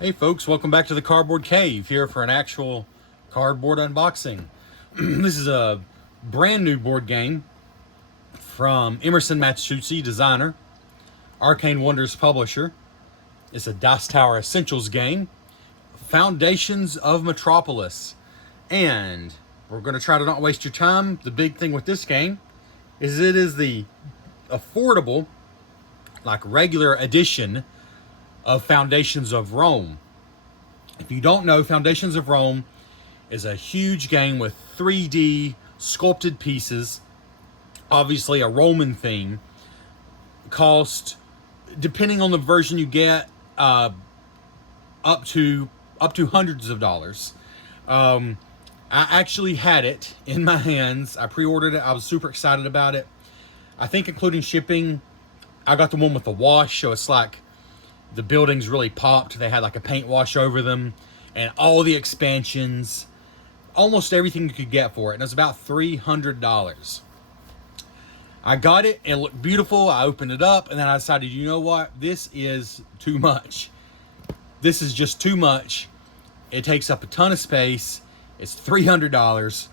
Hey folks, welcome back to the Cardboard Cave, here for an actual cardboard unboxing. This is a brand new board game from Emerson Matsuuchi, designer, Arcane Wonders publisher. It's a Dice Tower Essentials game, Foundations of Metropolis. And we're going to try to not waste your time. The big thing with this game is it is the affordable, like regular edition of Foundations of Rome. If you don't know, Foundations of Rome is a huge game with 3D sculpted pieces, obviously a Roman theme. Cost, depending on the version you get, up to hundreds of dollars. I actually had it in my hands. I pre-ordered it. I was super excited about it. I think including shipping, I got the one with the wash, so it's like the buildings really popped. They had like a paint wash over them and all the expansions, almost everything you could get for it. And it was about $300. I got it. It looked beautiful. I opened it up and then I decided, you know what? This is too much. This is just too much. It takes up a ton of space. It's $300.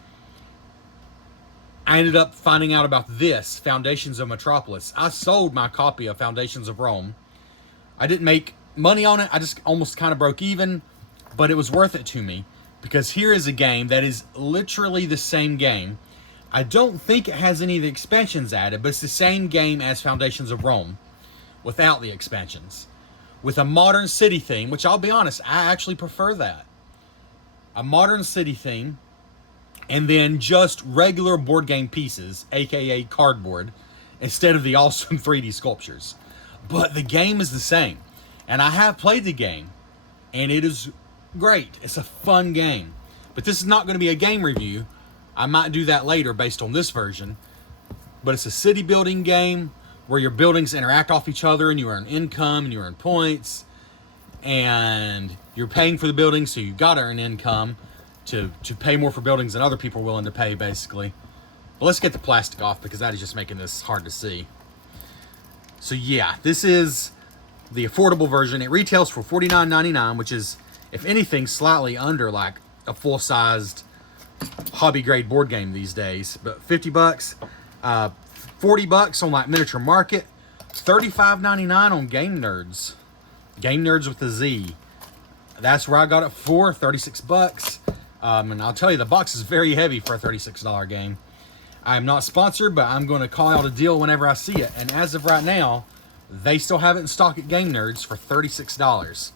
I ended up finding out about this, Foundations of Metropolis. I sold my copy of Foundations of Rome. I didn't make money on it. I just almost kind of broke even, but it was worth it to me because here is a game that is literally the same game. I don't think it has any of the expansions added, but it's the same game as Foundations of Rome without the expansions. With a modern city theme, which I'll be honest, I actually prefer that. A modern city theme, and then just regular board game pieces, aka cardboard, instead of the awesome 3D sculptures. But the game is the same. And I have played the game. And it is great. It's a fun game. But this is not going to be a game review. I might do that later based on this version. But it's a city building game where your buildings interact off each other and you earn income and you earn points. And you're paying for the buildings, so you've got to earn income to pay more for buildings than other people are willing to pay, basically. But let's get the plastic off because that is just making this hard to see. So yeah, this is the affordable version. It retails for $49.99, which is, if anything, slightly under like a full-sized hobby grade board game these days. But 50 bucks, 40 bucks on like Miniature Market, $35.99 on Game Nerds. Game Nerds with a Z. That's where I got it for, 36 bucks. And I'll tell you, the box is very heavy for a $36 game. I am not sponsored, but I'm going to call out a deal whenever I see it. And as of right now, they still have it in stock at Game Nerds for $36.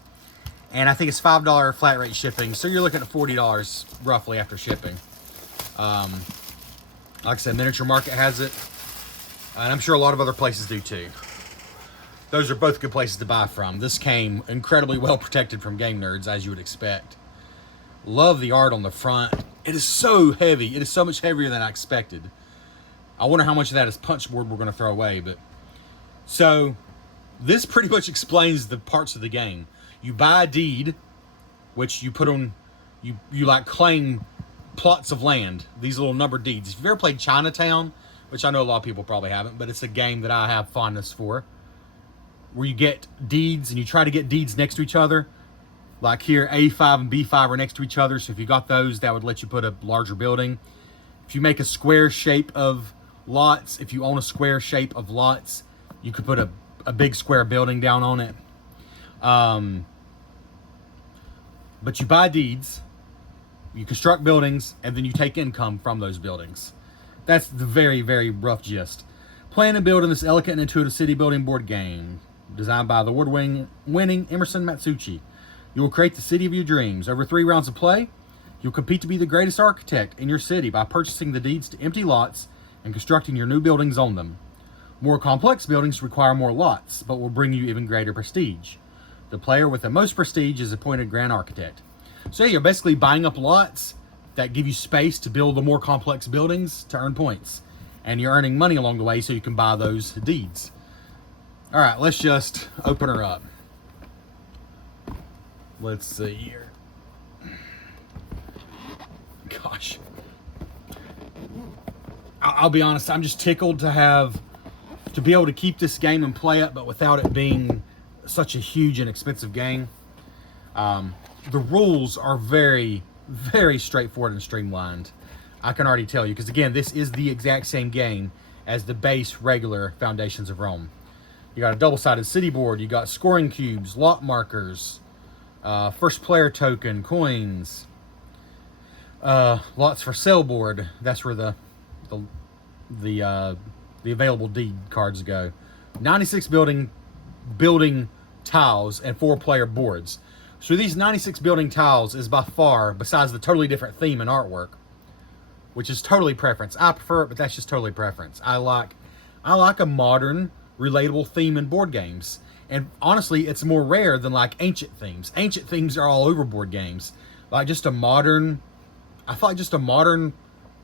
And I think it's $5 flat rate shipping, so you're looking at $40 roughly after shipping. Like I said, Miniature Market has it, and I'm sure a lot of other places do too. Those are both good places to buy from. This came incredibly well protected from Game Nerds, as you would expect. Love the art on the front. It is so heavy. It is so much heavier than I expected. I wonder how much of that is punchboard we're going to throw away. But so this pretty much explains the parts of the game. You buy a deed, which you put on, you like claim plots of land, these little numbered deeds. If you've ever played Chinatown, which I know a lot of people probably haven't, but it's a game that I have fondness for, where you get deeds and you try to get deeds next to each other. Like here, A5 and B5 are next to each other, so if you got those, that would let you put a larger building. If you make a square shape of lots, if you own a square shape of lots, you could put a big square building down on it. But you buy deeds, you construct buildings, and then you take income from those buildings. That's the very, very rough gist. Plan and build in this elegant and intuitive city building board game, designed by the award-winning Emerson Matsuuchi. You will create the city of your dreams. Over 3 rounds of play, you'll compete to be the greatest architect in your city by purchasing the deeds to empty lots and constructing your new buildings on them. More complex buildings require more lots, but will bring you even greater prestige. The player with the most prestige is appointed Grand Architect. So yeah, you're basically buying up lots that give you space to build the more complex buildings to earn points. And you're earning money along the way so you can buy those deeds. All right, let's just open her up. Let's see here. Gosh. I'll be honest, I'm just tickled to be able to keep this game and play it, but without it being such a huge and expensive game. The rules are very, very straightforward and streamlined. I can already tell you, because again, this is the exact same game as the base regular Foundations of Rome. You got a double-sided city board, you got scoring cubes, lot markers, first player token, coins, lots for sale board. That's where the available deed cards go. 96 building tiles and 4-player boards. So these 96 building tiles is by far, besides the totally different theme and artwork, which is totally preference. I prefer it, but that's just totally preference. I like a modern, relatable theme in board games. And honestly, it's more rare than like ancient themes. Ancient themes are all over board games. Like just a modern, I thought just a modern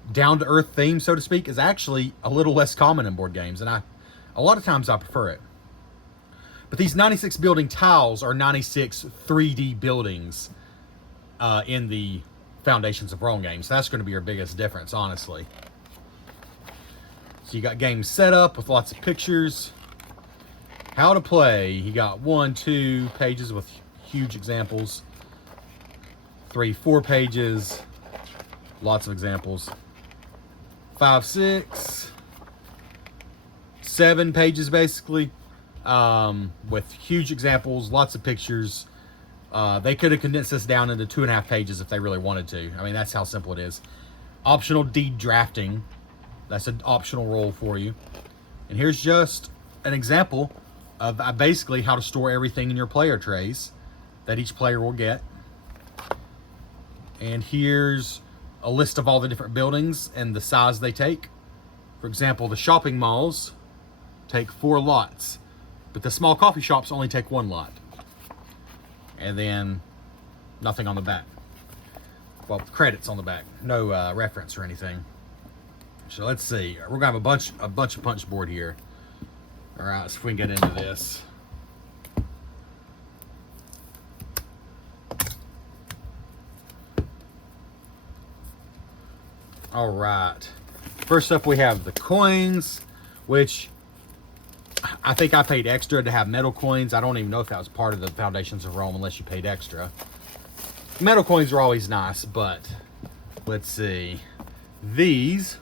down-to-earth theme, so to speak, is actually a little less common in board games. And a lot of times I prefer it. But these 96 building tiles are 96 3D buildings in the Foundations of Rome games. So that's going to be your biggest difference, honestly. So you got games set up with lots of pictures. How to play. You got 1, 2 pages with huge examples. 3, 4 pages. Lots of examples. 5, 6, 7 pages basically. With huge examples, lots of pictures. They could have condensed this down into 2.5 pages if they really wanted to. I mean, that's how simple it is. Optional deed drafting. That's an optional role for you. And here's just an example of basically how to store everything in your player trays that each player will get. And here's a list of all the different buildings and the size they take. For example, the shopping malls take 4 lots, but the small coffee shops only take 1 lot. And then nothing on the back. Well, credits on the back, no reference or anything. So let's see. We're gonna have a bunch of punch board here. All right, so if we can get into this. All right. First up, we have the coins, which I think I paid extra to have metal coins. I don't even know if that was part of the Foundations of Rome unless you paid extra. Metal coins are always nice, but let's see. These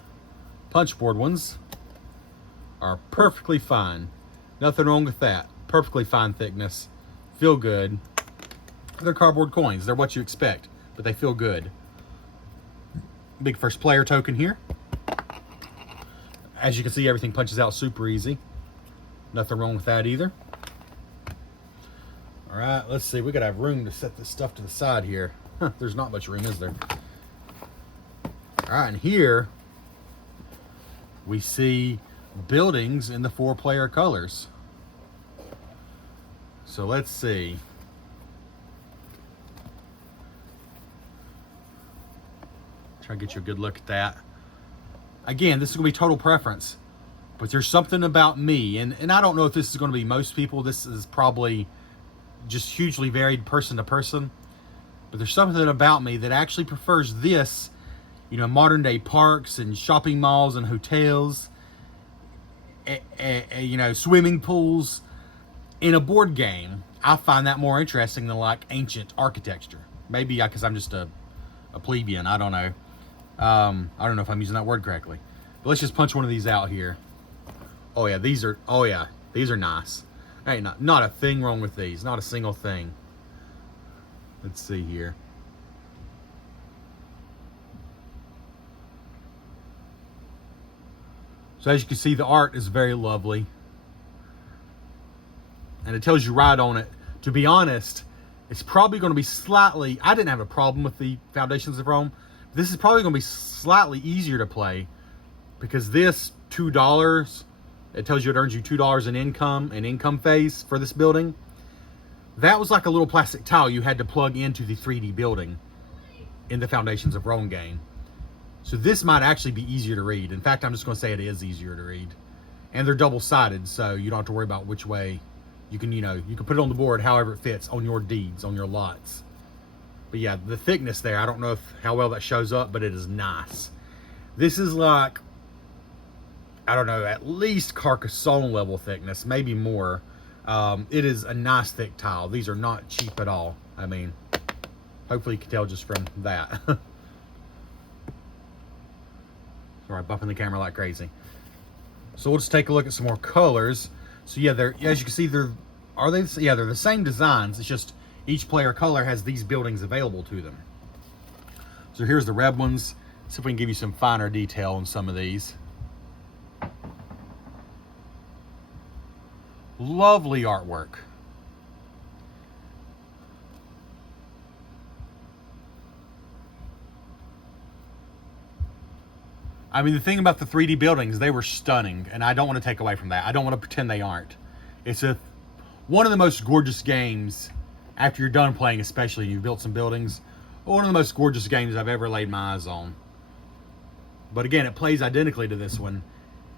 punchboard ones are perfectly fine. Nothing wrong with that. Perfectly fine thickness. Feel good. They're cardboard coins. They're what you expect, but they feel good. Big first player token here. As you can see, everything punches out super easy. Nothing wrong with that either. All right, let's see. We gotta have room to set this stuff to the side here. There's not much room, is there? All right, and here we see buildings in the 4-player colors. So let's see. Try to get you a good look at that. Again, this is gonna be total preference, but there's something about me, and I don't know if this is gonna be most people. This is probably just hugely varied person to person, but there's something about me that actually prefers this, you know, modern day parks and shopping malls and hotels, you know, swimming pools in a board game. I find that more interesting than like ancient architecture. Maybe because I'm just a plebeian. I don't know. I don't know if I'm using that word correctly. But let's just punch one of these out here. Oh yeah, these are nice. Hey, not a thing wrong with these. Not a single thing. Let's see here. So as you can see, the art is very lovely. And it tells you right on it. To be honest, it's probably going to be slightly... I didn't have a problem with the Foundations of Rome. This is probably going to be slightly easier to play, because this $2, it tells you it earns you $2 in income phase for this building. That was like a little plastic tile you had to plug into the 3D building in the Foundations of Rome game. So this might actually be easier to read. In fact, I'm just going to say it is easier to read. And they're double-sided, so you don't have to worry about which way. You can, you can put it on the board however it fits on your deeds, on your lots. But yeah, the thickness there, I don't know how well that shows up, but it is nice. This is like, I don't know, at least Carcassonne level thickness, maybe more. It is a nice thick tile. These are not cheap at all. I mean, Hopefully you can tell just from that. Sorry, bumping the camera like crazy. So we'll just take a look at some more colors. So yeah, they're, as you can see, they're the same designs. It's just each player color has these buildings available to them. So here's the red ones. See if we can give you some finer detail on some of these. Lovely artwork. I mean, the thing about the 3D buildings, they were stunning, and I don't want to take away from that. I don't want to pretend they aren't. It's one of the most gorgeous games, after you're done playing especially, and you've built some buildings, one of the most gorgeous games I've ever laid my eyes on. But again, it plays identically to this one.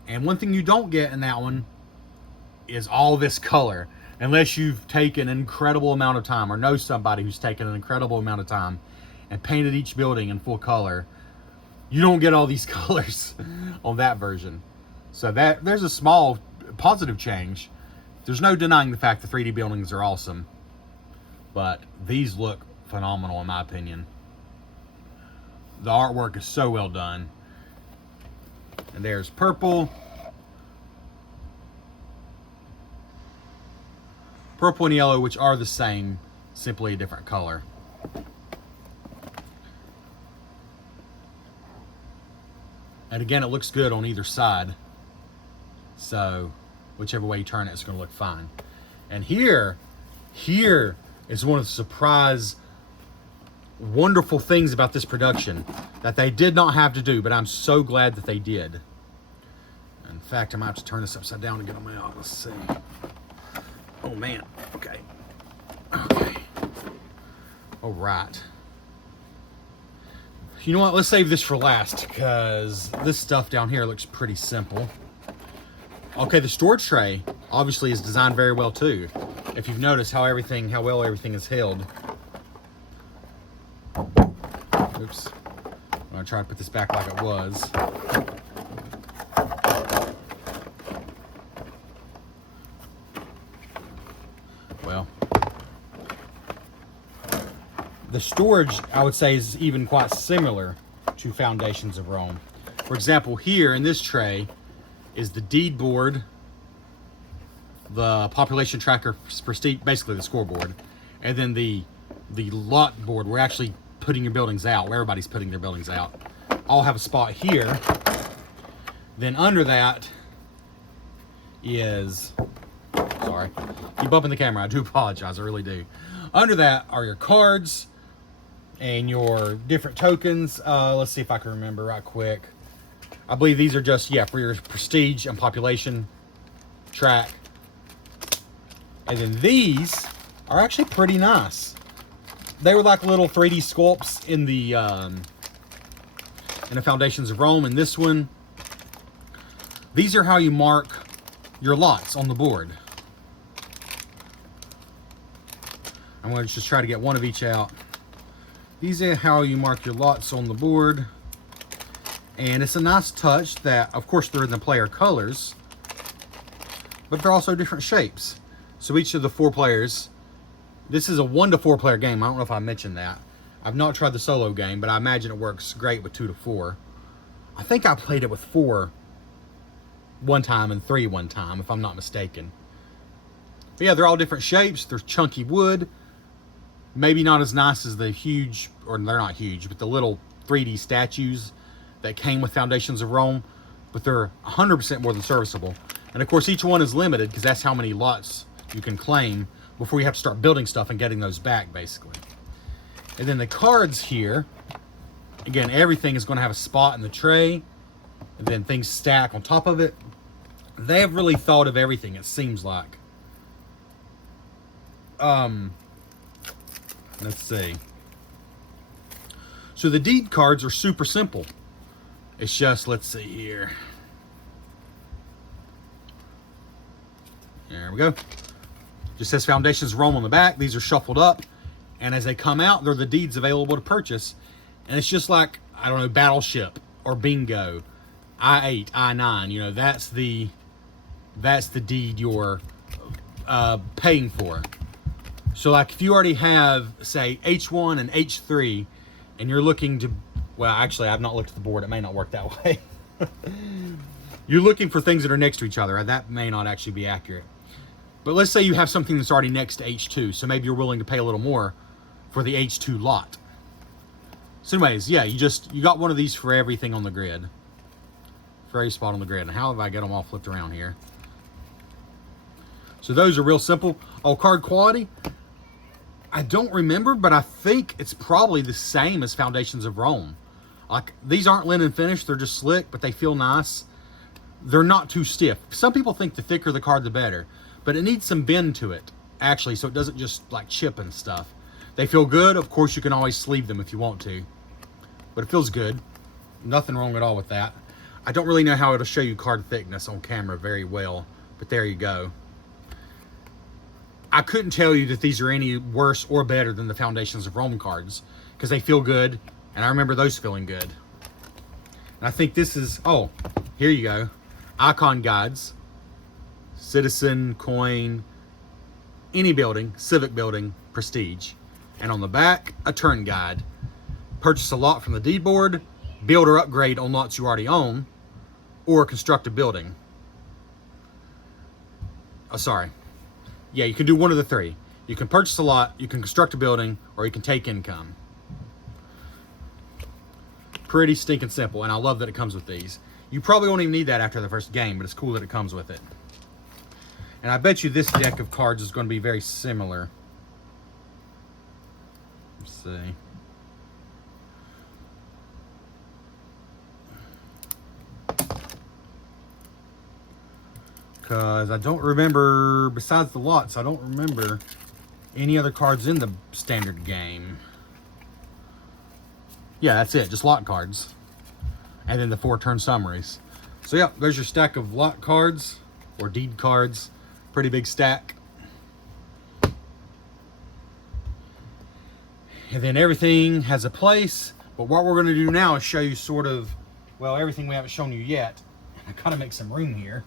And one thing you don't get in that one is all this color. Unless you've taken an incredible amount of time, or know somebody who's taken an incredible amount of time and painted each building in full color, you don't get all these colors on that version. So there's a small positive change. There's no denying the fact the 3D buildings are awesome, but these look phenomenal in my opinion. The artwork is so well done. And there's purple. Purple and yellow, which are the same, simply a different color. And again, it looks good on either side. So whichever way you turn it, it's going to look fine. And here is one of the surprise, wonderful things about this production that they did not have to do, but I'm so glad that they did. In fact, I might have to turn this upside down to get them out. Let's see. Oh man. Okay. All right. You know what? Let's save this for last, because this stuff down here looks pretty simple. Okay, the storage tray obviously is designed very well too. If you've noticed how well everything is held. Oops. I'm gonna try to put this back like it was. Well, the storage, I would say, is even quite similar to Foundations of Rome. For example, here in this tray is the deed board, the population tracker, basically the scoreboard, and then the lot board. We're actually putting your buildings out, where everybody's putting their buildings out. I'll have a spot here. Then under that is, sorry, keep bumping the camera. I do apologize, I really do. Under that are your cards and your different tokens. Let's see if I can remember right quick. I believe these are just, yeah, for your prestige and population track. And then these are actually pretty nice. They were like little 3D sculpts in the Foundations of Rome. And this one, these are how you mark your lots on the board. I'm going to just try to get one of each out. These are how you mark your lots on the board. And it's a nice touch that, of course, they're in the player colors, but they're also different shapes. So each of the 4 players, this is a 1 to 4 player game. I don't know if I mentioned that. I've not tried the solo game, but I imagine it works great with 2 to 4. I think I played it with 4 one time and 3 one time, if I'm not mistaken. But yeah, they're all different shapes. They're chunky wood. Maybe not as nice as the huge, or they're not huge, but the little 3D statues that came with Foundations of Rome, but they're 100% more than serviceable. And of course, each one is limited, because that's how many lots you can claim before you have to start building stuff and getting those back, basically. And then the cards here, again, everything is going to have a spot in the tray, and then things stack on top of it. They have really thought of everything, it seems like. Let's see. So the deed cards are super simple. It's just, let's see here. There we go. Just says Foundations of Rome on the back. These are shuffled up, and as they come out, they're the deeds available to purchase. And it's just like, I don't know, Battleship or Bingo, I-8, I-9. You know, that's the deed you're paying for. So like if you already have, say, H1 and H3, and you're looking to, well, actually, I've not looked at the board. It may not work that way. You're looking for things that are next to each other. That may not actually be accurate. But let's say you have something that's already next to H2, so maybe you're willing to pay a little more for the H2 lot. So anyways, yeah, you got one of these for everything on the grid. For every spot on the grid. And how have I got them all flipped around here? So those are real simple. Oh, card quality? I don't remember, but I think it's probably the same as Foundations of Rome. Like, these aren't linen finished, they're just slick, but they feel nice. They're not too stiff. Some people think the thicker the card, the better. But it needs some bend to it, actually, so it doesn't just, like, chip and stuff. They feel good. Of course, you can always sleeve them if you want to. But it feels good. Nothing wrong at all with that. I don't really know how it'll show you card thickness on camera very well, but there you go. I couldn't tell you that these are any worse or better than the Foundations of Rome cards, because they feel good, and I remember those feeling good. And I think this is, oh, here you go. Icon guides, citizen, coin, any building, civic building, prestige. And on the back, a turn guide. Purchase a lot from the deed board, build or upgrade on lots you already own, or construct a building. Oh, sorry. Yeah, you can do one of the three. You can purchase a lot, you can construct a building, or you can take income. Pretty stinking simple, and I love that it comes with these. You probably won't even need that after the first game, but it's cool that it comes with it. And I bet you this deck of cards is going to be very similar. Let's see. Because I don't remember, besides the lots, I don't remember any other cards in the standard game. Yeah, that's it, just lot cards. And then the 4-turn summaries. So yeah, there's your stack of lot cards, or deed cards. Pretty big stack. And then everything has a place. But what we're going to do now is show you sort of, well, everything we haven't shown you yet. I gotta make some room here.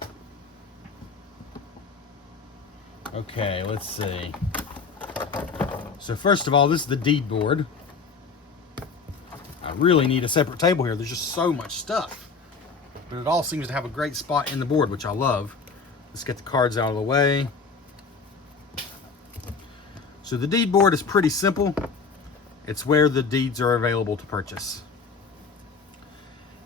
Okay, let's see. So first of all, this is the deed board. I really need a separate table here. There's just so much stuff. But it all seems to have a great spot in the board, which I love. Let's get the cards out of the way. So the deed board is pretty simple. It's where the deeds are available to purchase.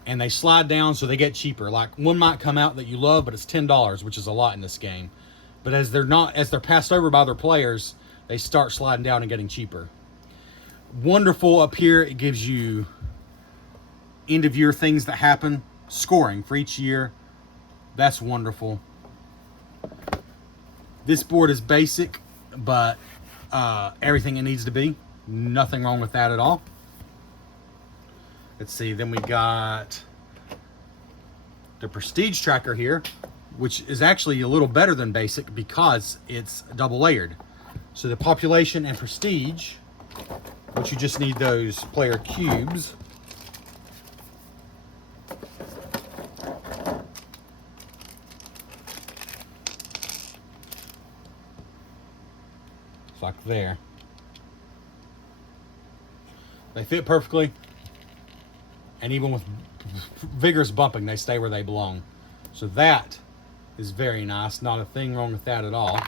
And they slide down so they get cheaper. Like one might come out that you love, but it's $10, which is a lot in this game. But as they're passed over by their players, they start sliding down and getting cheaper. Wonderful up here, it gives you end of year things that happen, scoring for each year. That's wonderful. This board is basic, but everything it needs to be. Nothing wrong with that at all. Let's see, then we got the prestige tracker here, which is actually a little better than basic because it's double layered. So the population and prestige, which you just need those player cubes. It's like there. They fit perfectly. And even with vigorous bumping, they stay where they belong. So that is very nice. Not a thing wrong with that at all.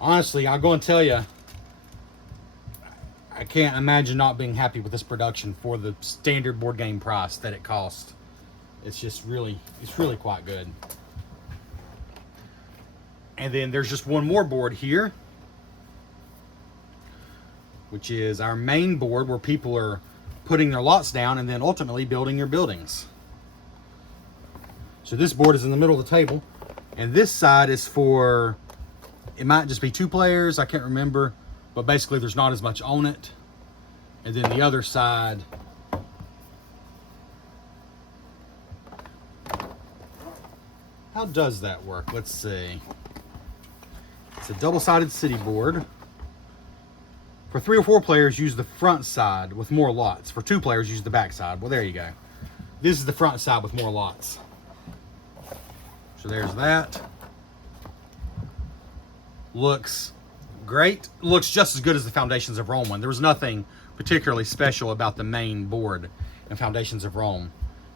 Honestly, I'll go and tell you, I can't imagine not being happy with this production for the standard board game price that it cost. It's just really, it's really quite good. And then there's just one more board here, which is our main board where people are putting their lots down and then ultimately building your buildings. So this board is in the middle of the table, and this side is for, it might just be 2 players, I can't remember, but basically there's not as much on it. And then the other side, how does that work? Let's see. It's a double-sided city board. For 3 or 4 players, use the front side with more lots. For 2 players, use the back side. Well, there you go. This is the front side with more lots. So there's that. looks great. Looks just as good as the Foundations of Rome one. There was nothing particularly special about the main board in Foundations of Rome.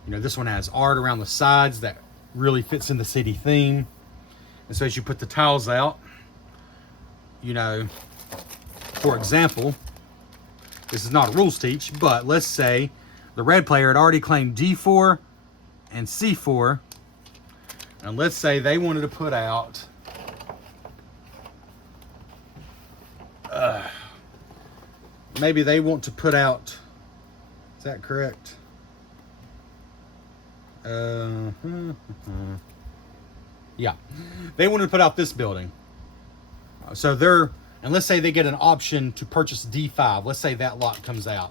You know, this one has art around the sides that really fits in the city theme. And so as you put the tiles out, you know, for example, this is not a rules teach, but let's say the red player had already claimed D4 and C4. And let's say they wanted to put out maybe they want to put out, is that correct? Yeah, they wanted to put out this building. So and let's say they get an option to purchase D5. Let's say that lot comes out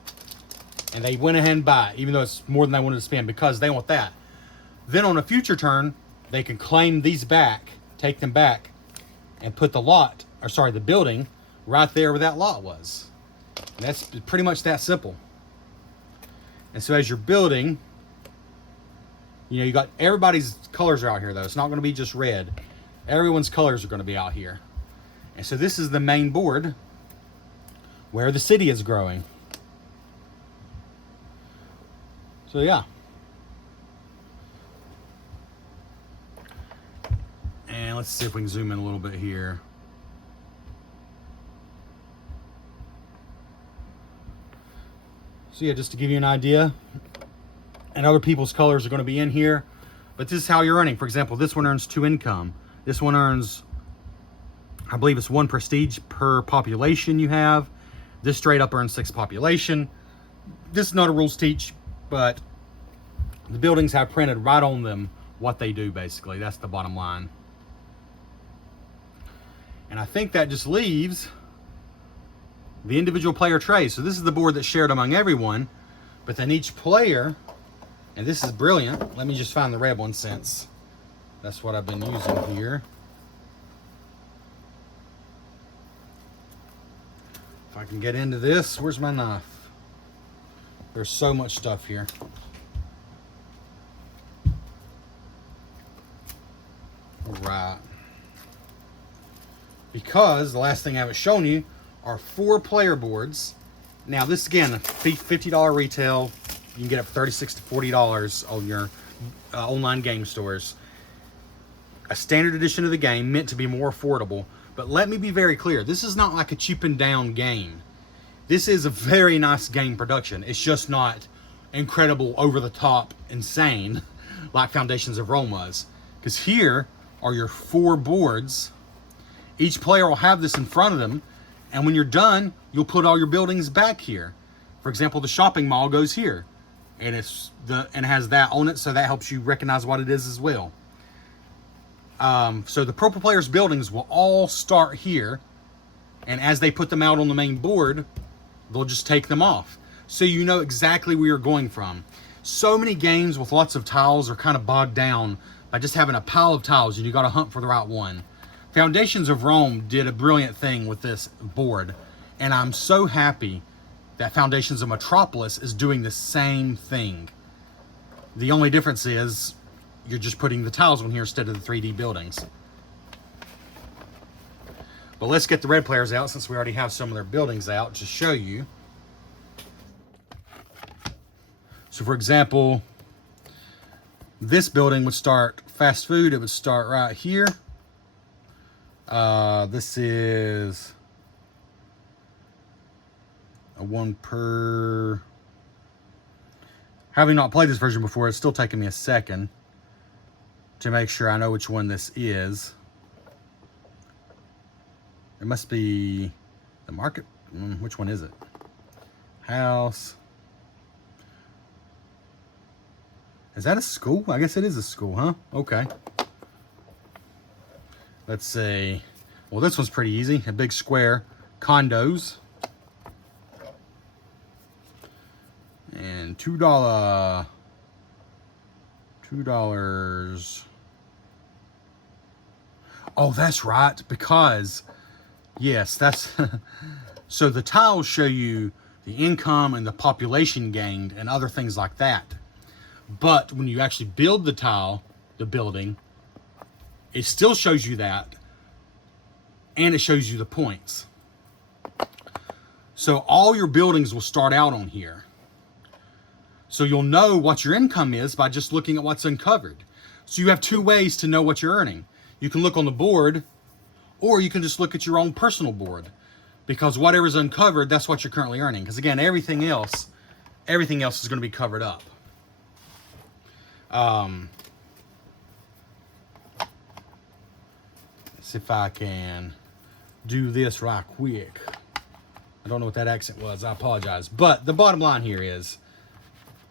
and they went ahead and buy it, even though it's more than they wanted to spend, because they want that. Then on a future turn, they can claim these back, take them back, and put the building right there where that lot was. And that's pretty much that simple. And so as you're building, you know, you got everybody's colors are out here though. It's not going to be just red. Everyone's colors are going to be out here. And so this is the main board where the city is growing. So yeah. And let's see if we can zoom in a little bit here. So yeah, just to give you an idea, and other people's colors are going to be in here, but this is how you're running. For example, this one earns 2 income. This one earns, I believe it's 1 prestige per population you have. This straight up earns 6 population. This is not a rules teach, but the buildings have printed right on them what they do, basically. That's the bottom line. And I think that just leaves the individual player trays. So this is the board that's shared among everyone, but then each player, and this is brilliant. Let me just find the red one since that's what I've been using here. If I can get into this, where's my knife? There's so much stuff here. All right. Because the last thing I haven't shown you are 4 player boards. Now this again, $50 retail. You can get it for $36 to $40 on your online game stores. A standard edition of the game, meant to be more affordable. But let me be very clear, this is not like a cheapened down game. This is a very nice game production. It's just not incredible, over the top, insane like Foundations of Rome was. Because here are your 4 boards. Each player will have this in front of them, and when you're done, you'll put all your buildings back here. For example, the shopping mall goes here, and it has that on it, so that helps you recognize what it is as well. So the purple players' buildings will all start here, and as they put them out on the main board, they'll just take them off, so you know exactly where you're going from. So many games with lots of tiles are kind of bogged down by just having a pile of tiles, and you got to hunt for the right one. Foundations of Rome did a brilliant thing with this board, and I'm so happy that Foundations of Metropolis is doing the same thing. The only difference is you're just putting the tiles on here instead of the 3D buildings. But let's get the red players out, since we already have some of their buildings out, to show you. So for example, this building would start fast food. It would start right here. This is a 1 per. Having not played this version before, it's still taking me a second to make sure I know which one this is. It must be the market. Which one is it? House. Is that a school? I guess it is a school, huh? Okay. Let's see. Well, this one's pretty easy. A big square. Condos. And $2. Oh, that's right. Because, yes, that's... So the tiles show you the income and the population gained and other things like that. But when you actually build the tile, the building, it still shows you that. and it shows you the points. So all your buildings will start out on here. So you'll know what your income is by just looking at what's uncovered. So you have two ways to know what you're earning. You can look on the board, or you can just look at your own personal board, because whatever's uncovered, that's what you're currently earning. Because again, everything else is going to be covered up. Let's see if I can do this right quick. I don't know what that accent was. I apologize. But the bottom line here is,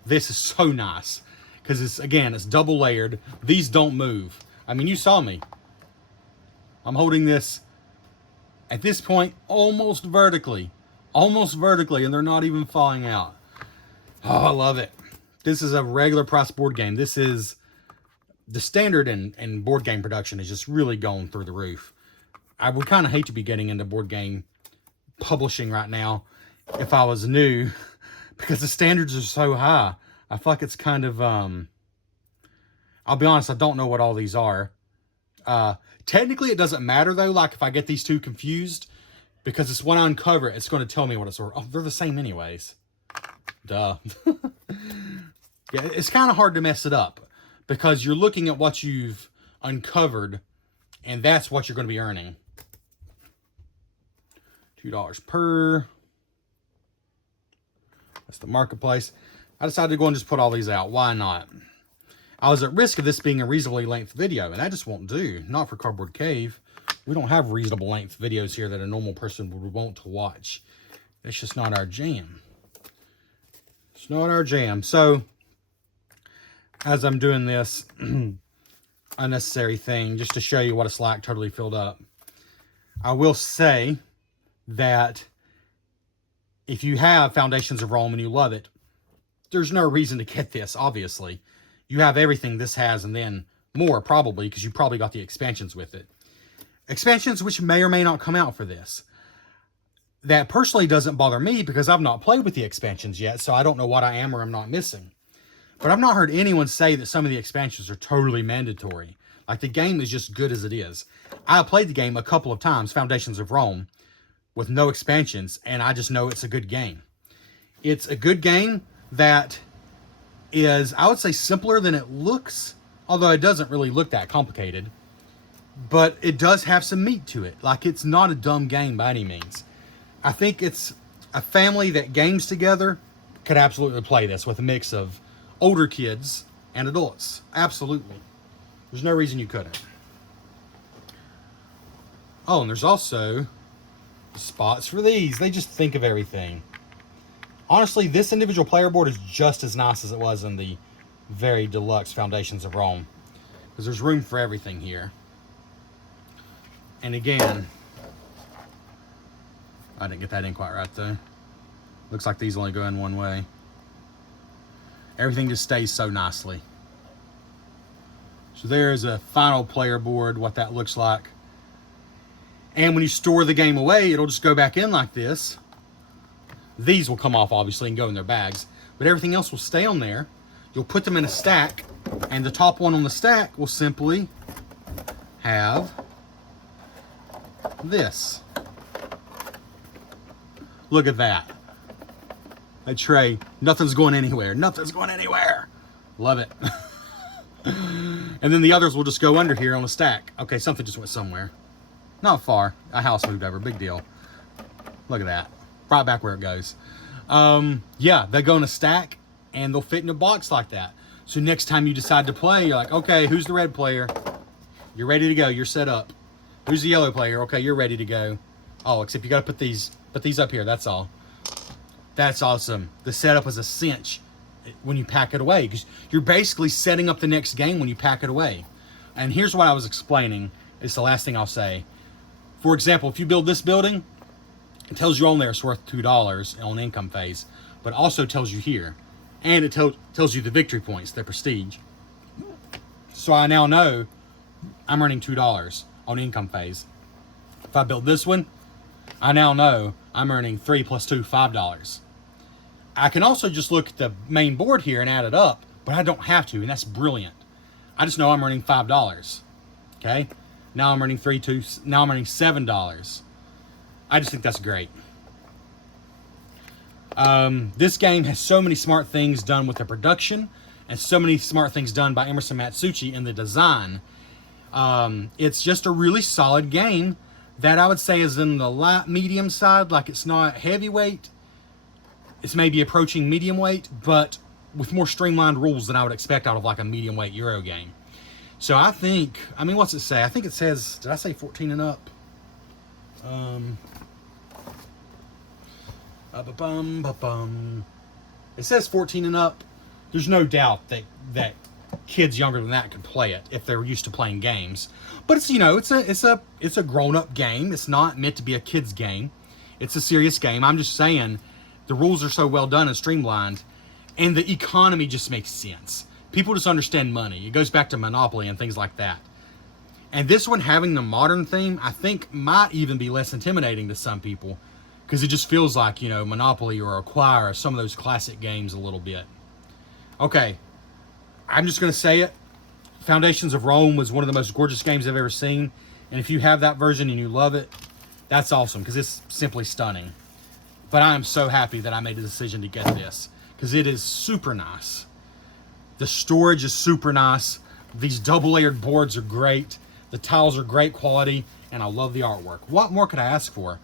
this is so nice because it's double layered. These don't move. I mean, you saw me. I'm holding this at this point almost vertically, and they're not even falling out. Oh, I love it. This is a regular price board game. This is the standard in board game production is just really going through the roof. I would kind of hate to be getting into board game publishing right now if I was new, because the standards are so high. I feel like it's kind of, I'll be honest, I don't know what all these are. Technically, it doesn't matter, though, like if I get these two confused, because it's when I uncover it, it's going to tell me what it's, oh, they're the same anyways. Duh. Yeah, it's kind of hard to mess it up, because you're looking at what you've uncovered, and that's what you're going to be earning. $2 per. That's the marketplace. I decided to go and just put all these out. Why not? I was at risk of this being a reasonably length video, and that just won't do. Not for Cardboard Cave. We don't have reasonable length videos here that a normal person would want to watch. It's just not our jam. It's not our jam. So, as I'm doing this unnecessary thing, just to show you what it's like totally filled up, I will say that if you have Foundations of Rome and you love it, there's no reason to get this, obviously. You have everything this has and then more, probably, because you probably got the expansions with it. Expansions which may or may not come out for this. That personally doesn't bother me because I've not played with the expansions yet, so I don't know what I am or I'm not missing. But I've not heard anyone say that some of the expansions are totally mandatory. Like, the game is just good as it is. I played the game a couple of times, Foundations of Rome, with no expansions, and I just know it's a good game. It's a good game that is, I would say, simpler than it looks, although it doesn't really look that complicated. But it does have some meat to it. Like, it's not a dumb game by any means. I think it's a family that games together could absolutely play this with a mix of older kids and adults. Absolutely. There's no reason you couldn't. Oh, and there's also spots for these. They just think of everything. Honestly, this individual player board is just as nice as it was in the very deluxe Foundations of Rome, because there's room for everything here. And again, I didn't get that in quite right though. Looks like these only go in one way. Everything just stays so nicely. So there's a final player board, what that looks like. And when you store the game away, it'll just go back in like this. These will come off, obviously, and go in their bags. But everything else will stay on there. You'll put them in a stack, and the top one on the stack will simply have this. Look at that. A tray. Nothing's going anywhere. Nothing's going anywhere. Love it. And then the others will just go under here on a stack. Okay, something just went somewhere. Not far. A house moved over. Big deal. Look at that. Right back where it goes. Yeah, they go in a stack and they'll fit in a box like that. So next time you decide to play, you're like, okay, who's the red player? You're ready to go. You're set up. Who's the yellow player? Okay, you're ready to go. Oh, except you got to put these up here. That's all. That's awesome. The setup is a cinch when you pack it away, because you're basically setting up the next game when you pack it away. And here's what I was explaining. It's the last thing I'll say. For example, if you build this building, it tells you on there it's worth $2 on income phase, but it also tells you here. And it tells you the victory points, the prestige. So I now know I'm earning $2 on income phase. If I build this one, I now know I'm earning 3 plus 2, $5. I can also just look at the main board here and add it up, but I don't have to, and that's brilliant. I just know I'm earning $5. Okay? Now I'm earning now I'm earning $7. I just think that's great. This game has so many smart things done with the production and so many smart things done by Emerson Matsuuchi in the design. It's just a really solid game that I would say is in the light medium side. Like, it's not heavyweight. It's maybe approaching medium weight, but with more streamlined rules than I would expect out of like a medium weight Euro game. So I think, I mean, what's it say? I think it says, did I say 14 and up? It says 14 and up. There's no doubt that kids younger than that could play it if they're used to playing games. But it's, you know, it's a grown-up game. It's not meant to be a kid's game. It's a serious game. I'm just saying the rules are so well done and streamlined, and the economy just makes sense. People just understand money. It goes back to Monopoly and things like that. And this one, having the modern theme, I think might even be less intimidating to some people, because it just feels like, you know, Monopoly or Acquire or some of those classic games a little bit. Okay, I'm just going to say it. Foundations of Rome was one of the most gorgeous games I've ever seen. And if you have that version and you love it, that's awesome, because it's simply stunning. But I am so happy that I made the decision to get this, because it is super nice. The storage is super nice. These double-layered boards are great. The tiles are great quality, and I love the artwork. What more could I ask for?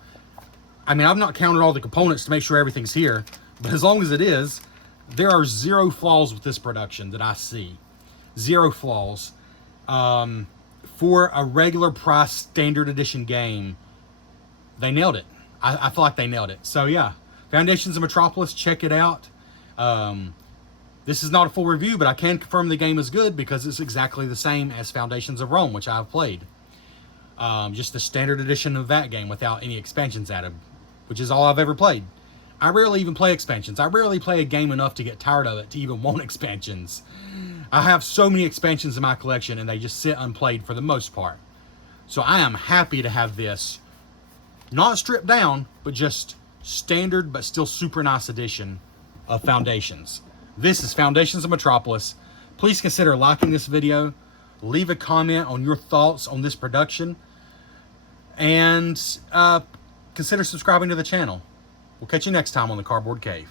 I mean, I've not counted all the components to make sure everything's here, but as long as it is, there are zero flaws with this production that I see. Zero flaws. For a regular price standard edition game, they nailed it. I feel like they nailed it. So yeah, Foundations of Metropolis, check it out. This is not a full review, but I can confirm the game is good because it's exactly the same as Foundations of Rome, which I've played. Just the standard edition of that game without any expansions added, which is all I've ever played. I rarely even play expansions. I rarely play a game enough to get tired of it to even want expansions. I have so many expansions in my collection, and they just sit unplayed for the most part. So I am happy to have this, not stripped down, but just standard but still super nice edition of Foundations. This is Foundations of Metropolis. Please consider liking this video, leave a comment on your thoughts on this production, and consider subscribing to the channel. We'll catch you next time on the Cardboard Cave.